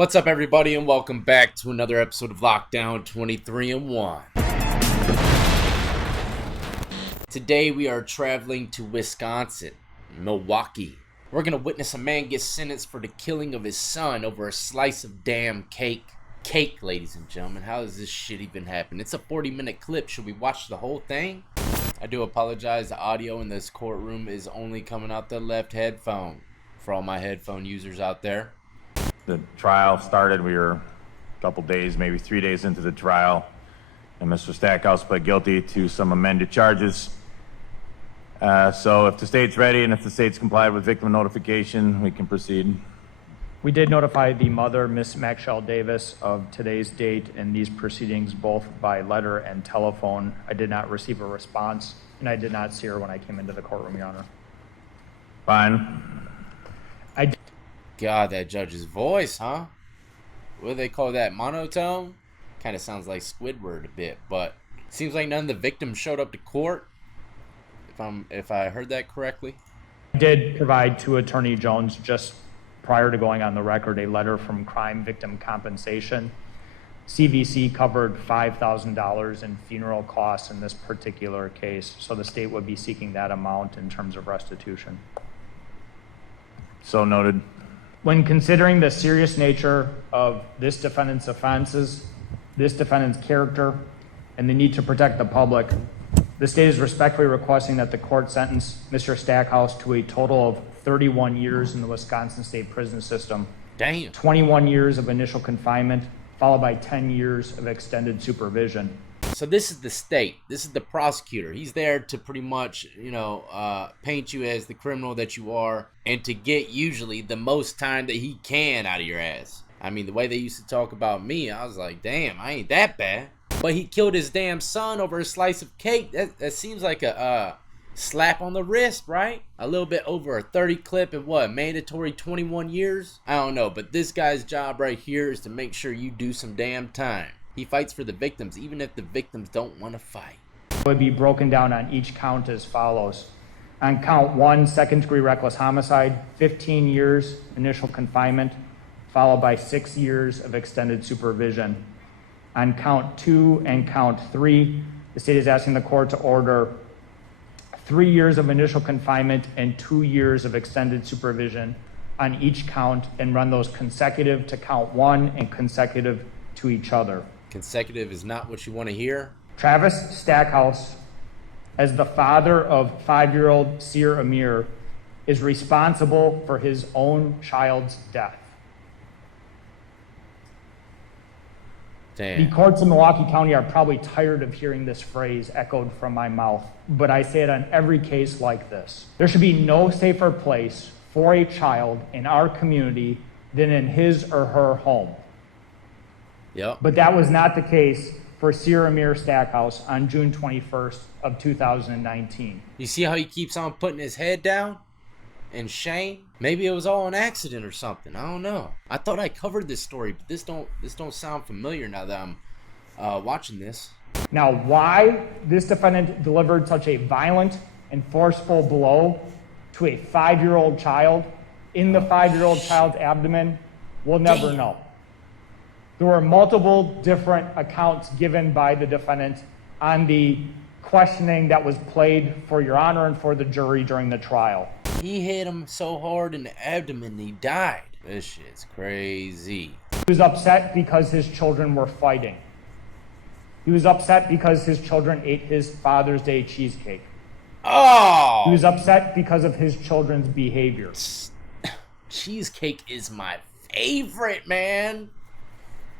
What's up, everybody, and welcome back to another episode of Lockdown 23-1. Today we are traveling to Wisconsin, Milwaukee. We're gonna witness a man get sentenced for the killing of his son over a slice of damn cake. Cake, ladies and gentlemen. How does this shit even happen? It's a 40-minute clip. Should we watch the whole thing? I do apologize. The audio in this courtroom is only coming out the left headphone. For all my headphone users out there. The trial started. We were a couple days, maybe 3 days into the trial, and Mr. Stackhouse pled guilty to some amended charges. So if the state's ready and if the state's complied with victim notification, we can proceed. We did notify the mother, Miss Maxwell Davis, of today's date and these proceedings both by letter and telephone. I did not receive a response, and I did not see her when I came into the courtroom, Your Honor. Fine. God, that judge's voice, huh? What do they call that? Monotone? Kind of sounds like Squidward a bit, but it seems like none of the victims showed up to court. If I heard that correctly. I did provide to Attorney Jones, just prior to going on the record, a letter from Crime Victim Compensation. CVC covered $5,000 in funeral costs in this particular case, so the state would be seeking that amount in terms of restitution. So noted. When considering the serious nature of this defendant's offenses, this defendant's character, and the need to protect the public, the state is respectfully requesting that the court sentence Mr. Stackhouse to a total of 31 years in the Wisconsin State Prison System. Damn. 21 years of initial confinement, followed by 10 years of extended supervision. So this is the state. This is the prosecutor. He's there to pretty much, paint you as the criminal that you are and to get usually the most time that he can out of your ass. I mean, the way they used to talk about me, I was like, damn, I ain't that bad. But he killed his damn son over a slice of cake. That seems like a slap on the wrist, right? A little bit over a 30 clip and what, mandatory 21 years? I don't know, but this guy's job right here is to make sure you do some damn time. He fights for the victims, even if the victims don't want to fight. It would be broken down on each count as follows. On count 1, second-degree reckless homicide, 15 years initial confinement, followed by 6 years of extended supervision. On count 2 and count 3, the state is asking the court to order 3 years of initial confinement and 2 years of extended supervision on each count and run those consecutive to count 1 and consecutive to each other. Consecutive is not what you want to hear. Travis Stackhouse, as the father of 5-year-old Sir Ameer, is responsible for his own child's death. Damn. The courts in Milwaukee County are probably tired of hearing this phrase echoed from my mouth, but I say it on every case like this. There should be no safer place for a child in our community than in his or her home. Yep. But that was not the case for Sir Ameer Stackhouse on June 21st of 2019. You see how he keeps on putting his head down? In shame? Maybe it was all an accident or something. I don't know. I thought I covered this story, but this don't sound familiar now that I'm watching this. Now, why this defendant delivered such a violent and forceful blow to a 5-year-old child in the 5-year-old child's abdomen, we'll never know. There were multiple different accounts given by the defendant on the questioning that was played for Your Honor and for the jury during the trial. He hit him so hard in the abdomen he died. This shit's crazy. He was upset because his children were fighting. He was upset because his children ate his Father's Day cheesecake. Oh! He was upset because of his children's behavior. Cheesecake is my favorite, man.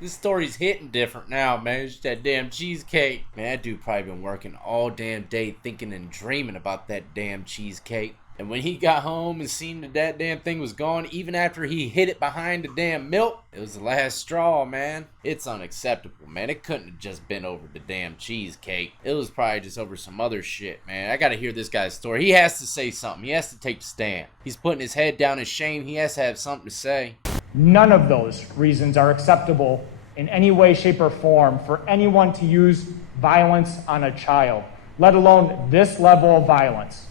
This story's hitting different now, man. It's just that damn cheesecake. Man, that dude probably been working all damn day thinking and dreaming about that damn cheesecake. And when he got home and seen that damn thing was gone, even after he hid it behind the damn milk, it was the last straw, man. It's unacceptable, man. It couldn't have just been over the damn cheesecake. It was probably just over some other shit, man. I gotta hear this guy's story. He has to say something. He has to take the stand. He's putting his head down in shame. He has to have something to say. None of those reasons are acceptable in any way, shape, or form for anyone to use violence on a child, let alone this level of violence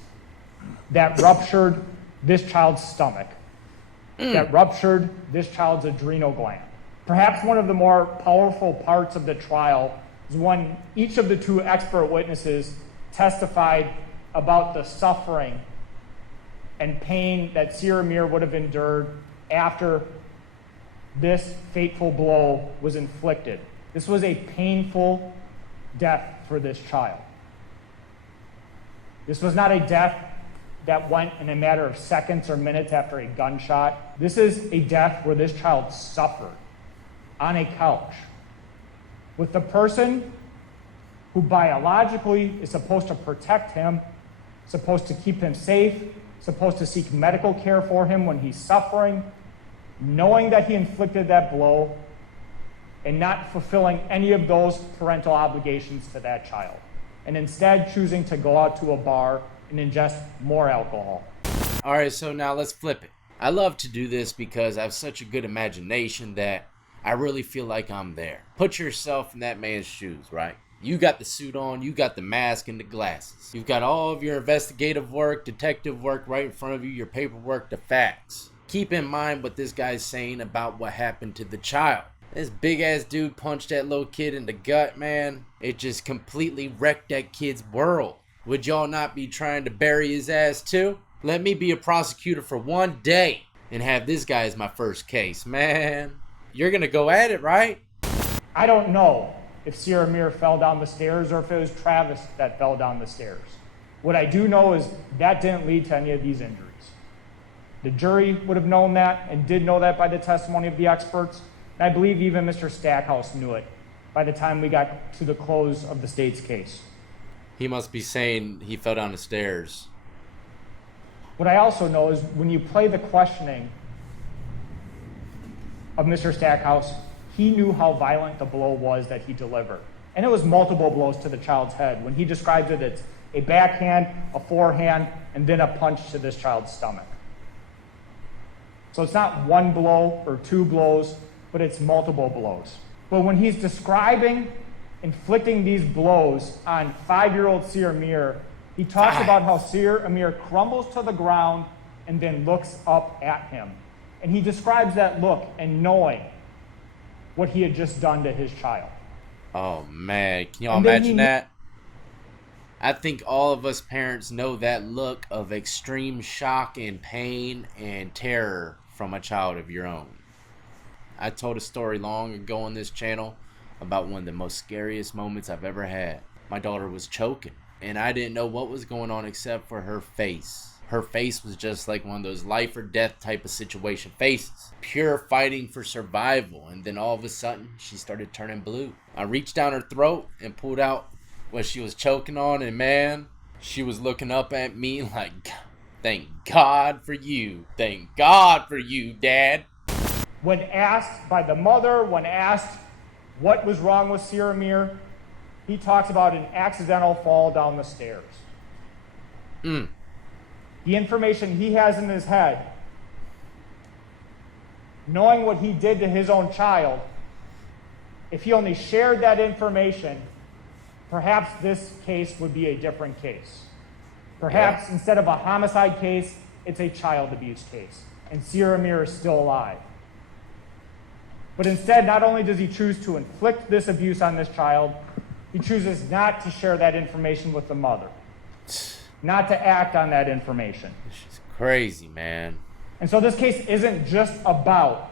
that ruptured this child's stomach, that ruptured this child's adrenal gland, Perhaps one of the more powerful parts of the trial is when each of the two expert witnesses testified about the suffering and pain that Sir Ameer would have endured after this fateful blow was inflicted. This was a painful death for this child. This was not a death that went in a matter of seconds or minutes after a gunshot. This is a death where this child suffered on a couch with the person who biologically is supposed to protect him, supposed to keep him safe, supposed to seek medical care for him when he's suffering, knowing that he inflicted that blow and not fulfilling any of those parental obligations to that child, and instead choosing to go out to a bar and ingest more alcohol. All right, so now let's flip it. I love to do this because I have such a good imagination that I really feel like I'm there. Put yourself in that man's shoes, right? You got the suit on, you got the mask and the glasses. You've got all of your investigative work, detective work right in front of you, your paperwork, the facts. Keep in mind what this guy's saying about what happened to the child. This big ass dude punched that little kid in the gut, man. It just completely wrecked that kid's world. Would y'all not be trying to bury his ass too? Let me be a prosecutor for one day and have this guy as my first case, man. You're gonna go at it, right? I don't know if Sir Ameer fell down the stairs or if it was Travis that fell down the stairs. What I do know is that didn't lead to any of these injuries. The jury would have known that and did know that by the testimony of the experts. And I believe even Mr. Stackhouse knew it by the time we got to the close of the state's case. He must be saying he fell down the stairs. What I also know is when you play the questioning of Mr. Stackhouse, he knew how violent the blow was that he delivered. And it was multiple blows to the child's head. When he describes it, it's a backhand, a forehand, and then a punch to this child's stomach. So it's not one blow or two blows, but it's multiple blows. But when he's describing inflicting these blows on 5-year-old Sir Ameer, he talks about how Sir Ameer crumbles to the ground and then looks up at him. And he describes that look and knowing what he had just done to his child. Oh man, can y'all imagine that? I think all of us parents know that look of extreme shock and pain and terror from a child of your own. I told a story long ago on this channel about one of the most scariest moments I've ever had. My daughter was choking, and I didn't know what was going on except for her face. Her face was just like one of those life or death type of situation faces. Pure fighting for survival, and then all of a sudden, she started turning blue. I reached down her throat and pulled out what she was choking on, and man, she was looking up at me like, thank God for you. Thank God for you, Dad. When asked by the mother, when asked what was wrong with Sir Ameer, he talks about an accidental fall down the stairs. The information he has in his head, knowing what he did to his own child, if he only shared that information, perhaps this case would be a different case. Perhaps instead of a homicide case, it's a child abuse case, and Sir Ameer is still alive. But instead, not only does he choose to inflict this abuse on this child, he chooses not to share that information with the mother, not to act on that information. She's crazy, man. And so this case isn't just about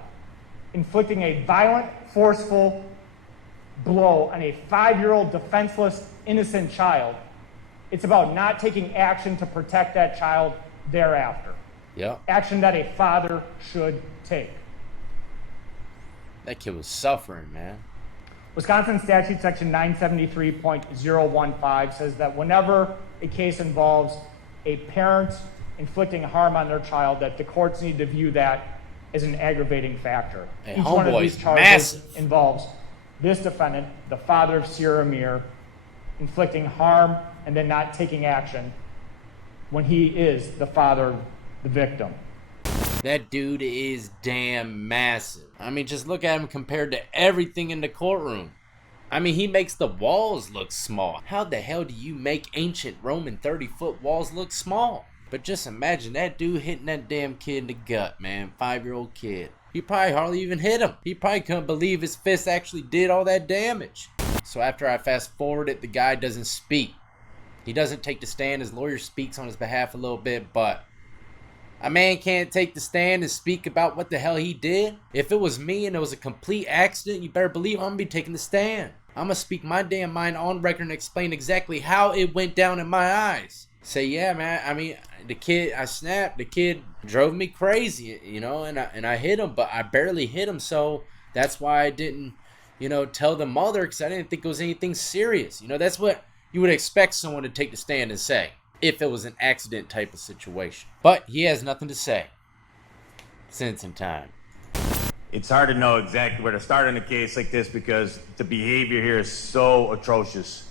inflicting a violent, forceful blow on a 5-year-old defenseless, innocent child. It's about not taking action to protect that child thereafter. Yep. Action that a father should take. That kid was suffering, man. Wisconsin statute section 973.015 says that whenever a case involves a parent inflicting harm on their child, that the courts need to view that as an aggravating factor. Hey, each one of these charges massive. involves this defendant, the father of Sir Ameer, inflicting harm and then not taking action when he is the father of the victim. That dude is damn massive. I mean, just look at him compared to everything in the courtroom. I mean, he makes the walls look small. How the hell do you make ancient Roman 30-foot walls look small? But just imagine that dude hitting that damn kid in the gut, man. 5-year-old kid. He probably hardly even hit him. He probably couldn't believe his fist actually did all that damage. So after I fast forward it, the guy doesn't speak. He doesn't take the stand. His lawyer speaks on his behalf a little bit, but a man can't take the stand and speak about what the hell he did. If it was me and it was a complete accident, you better believe I'm gonna be taking the stand. I'm gonna speak my damn mind on record and explain exactly how it went down in my eyes. Say, yeah, man, I mean, the kid, I snapped, the kid drove me crazy, you know, and I hit him, but I barely hit him, so that's why I didn't, you know, tell the mother, because I didn't think it was anything serious. You know, that's what you would expect someone to take the stand and say if it was an accident type of situation. But he has nothing to say. Sentencing time. It's hard to know exactly where to start in a case like this because the behavior here is so atrocious.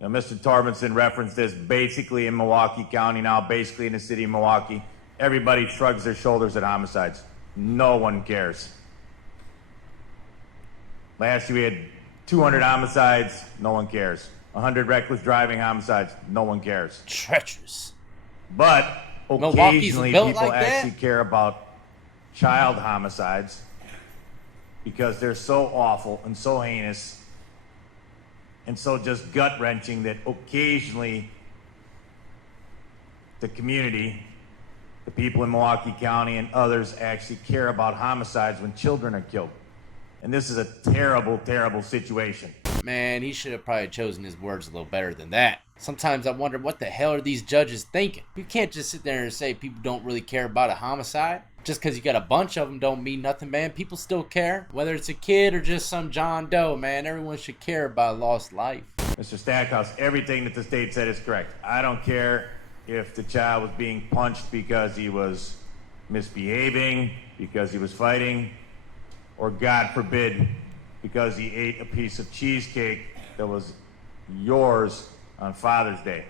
You know, Mr. Torbenson referenced this basically in Milwaukee County now, basically in the city of Milwaukee. Everybody shrugs their shoulders at homicides. No one cares. Last year we had 200 homicides, no one cares. 100 reckless driving homicides, no one cares. Treacherous. But occasionally people like actually care about child homicides because they're so awful and so heinous and so just gut-wrenching that occasionally the community, the people in Milwaukee County and others actually care about homicides when children are killed. And this is a terrible, terrible situation. Man, he should have probably chosen his words a little better than that. Sometimes I wonder what the hell are these judges thinking? You can't just sit there and say people don't really care about a homicide. Just because you got a bunch of them don't mean nothing, man. People still care. Whether it's a kid or just some John Doe, man. Everyone should care about a lost life. Mr. Stackhouse, everything that the state said is correct. I don't care if the child was being punched because he was misbehaving, because he was fighting, or God forbid, because he ate a piece of cheesecake that was yours on Father's Day.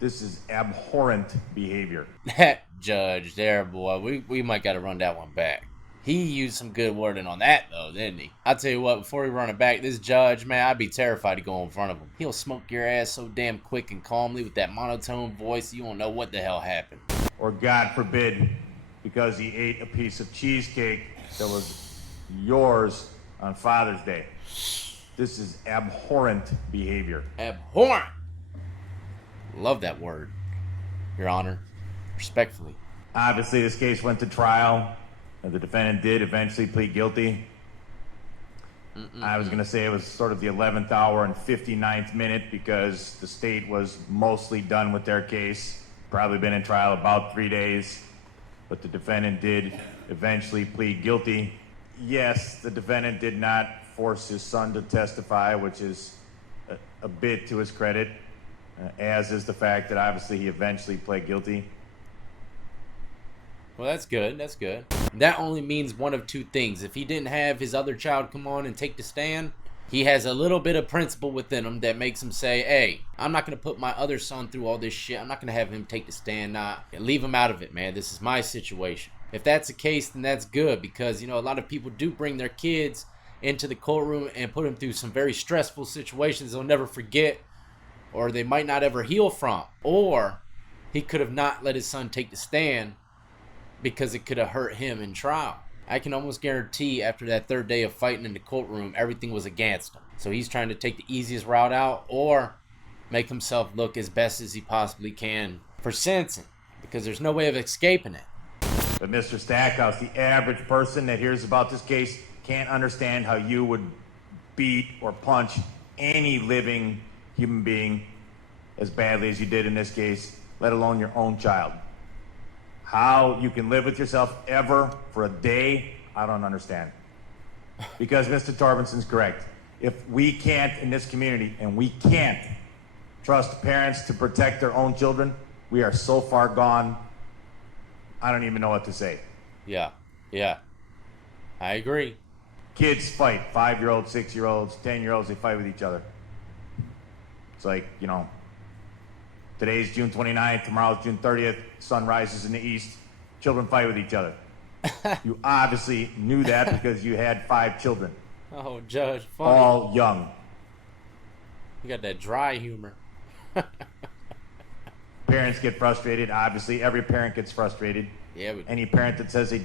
This is abhorrent behavior. That judge there, boy, we might got to run that one back. He used some good wording on that, though, didn't he? I'll tell you what, before we run it back, this judge, man, I'd be terrified to go in front of him. He'll smoke your ass so damn quick and calmly with that monotone voice, you won't know what the hell happened. Or God forbid, because he ate a piece of cheesecake that was yours on Father's Day. This is abhorrent behavior. Abhorrent! Love that word, Your Honor. Respectfully. Obviously, this case went to trial. The defendant did eventually plead guilty. I was going to say it was sort of the 11th hour and 59th minute because the state was mostly done with their case. Probably been in trial about 3 days. But the defendant did eventually plead guilty. Yes, the defendant did not force his son to testify, which is a bit to his credit, as is the fact that obviously he eventually pled guilty. Well, that's good. That's good. That only means one of two things. If he didn't have his other child come on and take the stand, he has a little bit of principle within him that makes him say, hey, I'm not going to put my other son through all this shit. I'm not going to have him take the stand. Nah, leave him out of it, man. This is my situation. If that's the case, then that's good because, you know, a lot of people do bring their kids into the courtroom and put them through some very stressful situations they'll never forget or they might not ever heal from. Or he could have not let his son take the stand because it could have hurt him in trial. I can almost guarantee after that third day of fighting in the courtroom, everything was against him. So he's trying to take the easiest route out or make himself look as best as he possibly can for sentencing because there's no way of escaping it. But Mr. Stackhouse, the average person that hears about this case can't understand how you would beat or punch any living human being as badly as you did in this case, let alone your own child. How you can live with yourself ever for a day, I don't understand. Because Mr. Torbenson's correct. If we can't in this community, and we can't trust parents to protect their own children, we are so far gone, I don't even know what to say. Yeah. I agree. Kids fight, 5-year-olds, 6-year-olds, 10-year-olds, they fight with each other. It's like, you know, today's June 29th, tomorrow's June 30th, sun rises in the east, children fight with each other. You obviously knew that because you had 5 children. Oh, Judge, funny. All young. You got that dry humor. Parents get frustrated, obviously. Every parent gets frustrated. Yeah, we do. Any parent that says they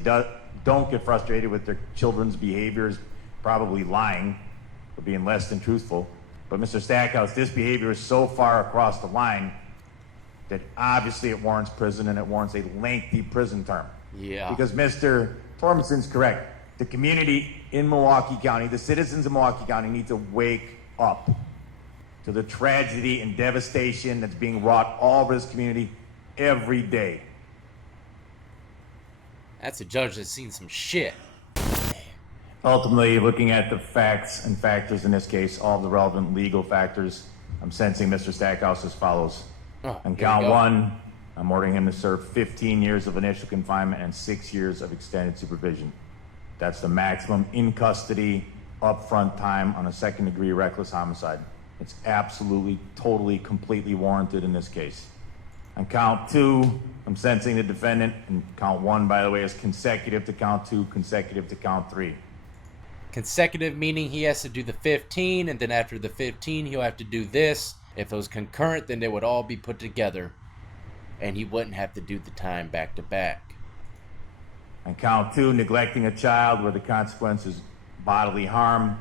don't get frustrated with their children's behavior is probably lying or being less than truthful. But Mr. Stackhouse, this behavior is so far across the line that obviously it warrants prison, and it warrants a lengthy prison term. Yeah. Because Mr. Tormenson's correct. The community in Milwaukee County, the citizens of Milwaukee County need to wake up to the tragedy and devastation that's being wrought all over this community every day. That's a judge that's seen some shit. Ultimately, looking at the facts and factors in this case, all the relevant legal factors, I'm sentencing Mr. Stackhouse as follows. Oh, On here we count go. 1, I'm ordering him to serve 15 years of initial confinement and 6 years of extended supervision. That's the maximum in custody upfront time on a second-degree reckless homicide. It's absolutely, totally, completely warranted in this case. On count 2, I'm sentencing the defendant, and count 1, by the way, is consecutive to count 2, consecutive to count 3. Consecutive meaning he has to do the 15, and then after the 15, he'll have to do this. If it was concurrent, then they would all be put together, and he wouldn't have to do the time back to back. On count 2, neglecting a child where the consequence is bodily harm,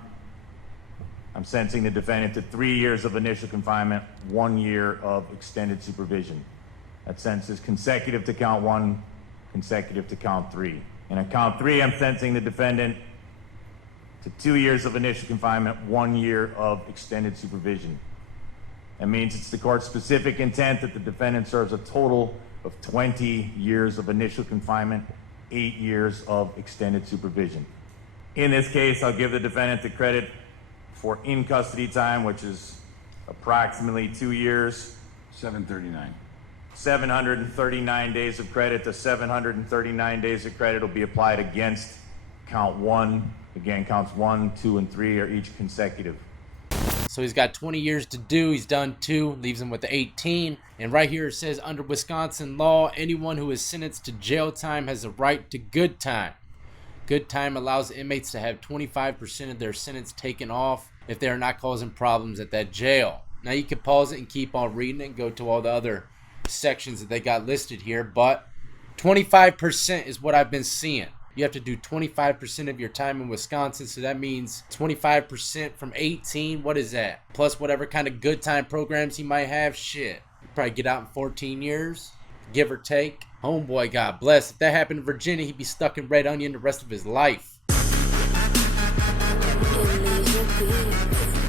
I'm sentencing the defendant to 3 years of initial confinement, 1 year of extended supervision. That sentence is consecutive to count 1, consecutive to count 3. And on count 3, I'm sentencing the defendant to 2 years of initial confinement, 1 year of extended supervision. That means it's the court's specific intent that the defendant serves a total of 20 years of initial confinement, 8 years of extended supervision. In this case, I'll give the defendant the credit for in-custody time, which is approximately 2 years. 739. 739 days of credit. The 739 days of credit will be applied against count 1. Again, counts 1, 2, and 3 are each consecutive. So he's got 20 years to do. He's done 2, leaves him with 18. And right here it says, under Wisconsin law, anyone who is sentenced to jail time has a right to good time. Good time allows inmates to have 25% of their sentence taken off if they are not causing problems at that jail. Now you can pause it and keep on reading it and go to all the other sections that they got listed here, but 25% is what I've been seeing. You have to do 25% of your time in Wisconsin, so that means 25% from 18. What is that? Plus whatever kind of good time programs he might have. Shit, he'd probably get out in 14 years, give or take. Homeboy, God bless. If that happened in Virginia, he'd be stuck in Red Onion the rest of his life. It leaves you